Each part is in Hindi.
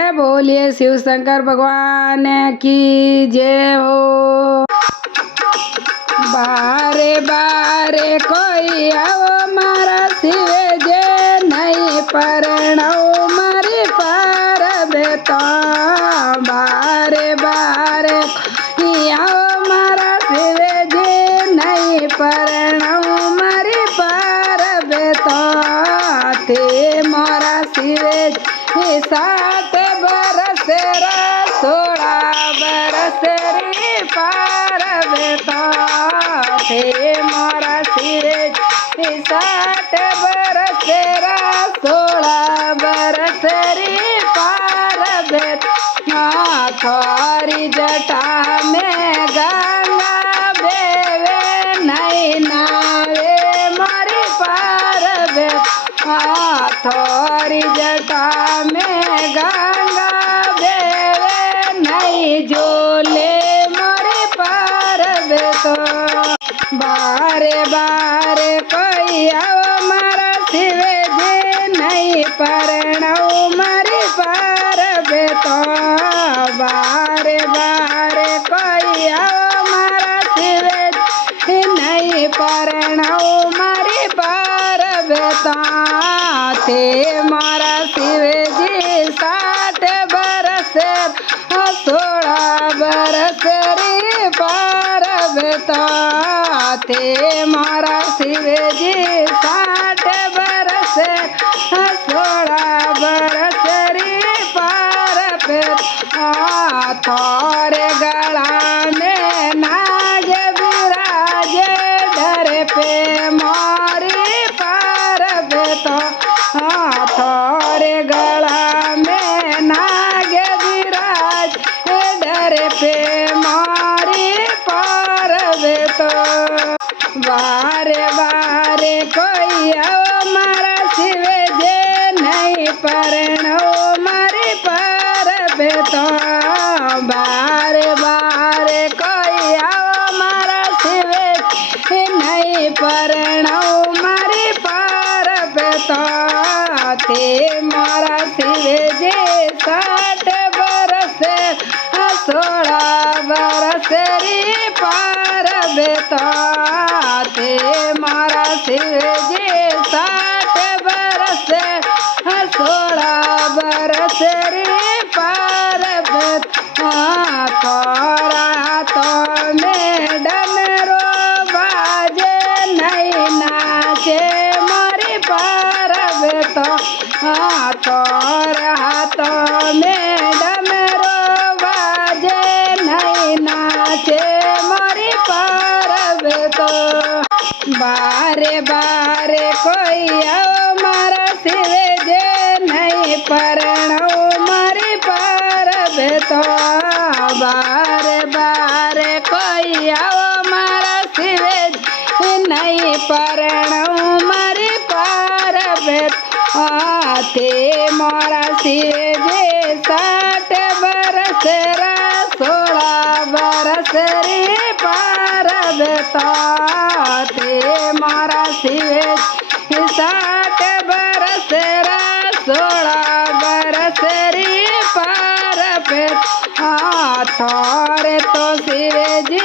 बोलिए शिव शंकर भगवान की जय हो। बारे बारे कोई आओ मारा शिव जे नहीं परणाओ मारी पार बेता। बारे बारे कोई आओ मारा शिव जे नहीं परणाओ मारी पार बेता। ते मोरा शिव सात बरस रा 16 बरस रे पार बेता। थे मोरा शिव 60 बरस रा 16 बरस रे पार बेता। थोरी जटा में गंगा बेवे नहीं नावे मारी पार बेता। थोरी जटा में गंगा बेवे नहीं झोले मोरे पार बेतो। बारे बारे कोई आओ मारा शिव जे नहीं परणाओ मारी पार बेतो। बारे बारे कोई आओ मारा शिव जे नहीं परणाओ मारी पार बेता। ते मारा शिव जी 60 बरस 16 बरस रे पार बेता। ते मारा शिव जी 60 बरस 16 बरस रे पार बेता। थोरे गला में नाग विराज डर पे मारी पार बेता। थोरे गला में नाग विराज डर पे मारी पार बेतो। बारे बारे कोई आओ मारा शिव जे नहीं परणाओ मारी पार बेतो। बारे बारे कोई आओ मारा शिव नहीं परणाओ मारी पार बेतो। ते मारा शिव जे 60 बरस 16 बरस रे पार बेता। ते मारा शिव जे 60 बरस 16 बरस रे पार बेता। थोरा तो में डमरो बाजे नहीं नाचे मारी पार बेता। थोरा हाथों में डमरो बाजे नहीं नाचे मारी पार बेतो। बारे बारे कोई आओ मारा शिव जे नहीं परणाओ मारी पार बेतो। बारे बारे कोई आओ मारा शिव जे नहीं परणाओ मारी पार बेतो। ते मोरा शिव जे 60 बरस 16 बरस रे पार बेता। ते मोरा शिव 60 बरस 16 बरस रे पार बेता। थोरे तो शिव जी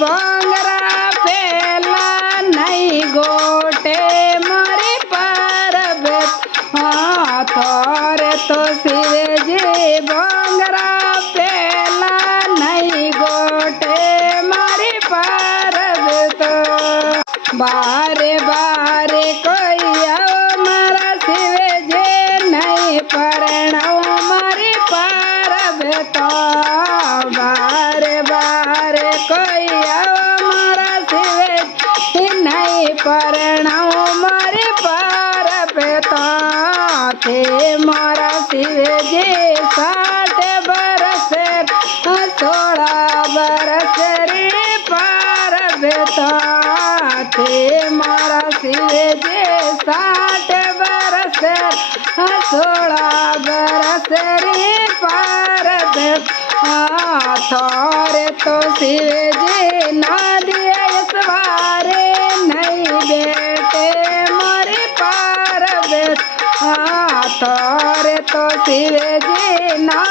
बंगरा पेला नहीं गोटे मारी पार बेता। थोरे तो शिव जी बंगरा पेला नहीं गोटे मारी पार बेतो। बारे बारे कोई आओ मारा शिव जे नहीं परणाओ मारी पार बेतो। बारे बारे कोई आओ मारा शिव जे नहीं परणाओ मारी पार बेता। ते मारा शिव जे 60 बरस 16 बरस रे पार बेता। ते मारा शिव जे 60 बरस 16 बरस रे पार बेता। थोरे तो शिव जी ना दिए सवारे नहीं बेटे मारी पार बेता। थोरे तो शिव जी ना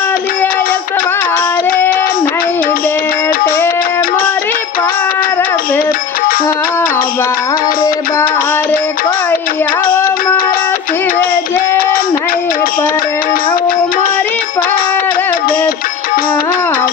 હા બારે બારે કોઈ આવો મારા શિવે જે નહીં પરણવું મારી પાર્વતી. હા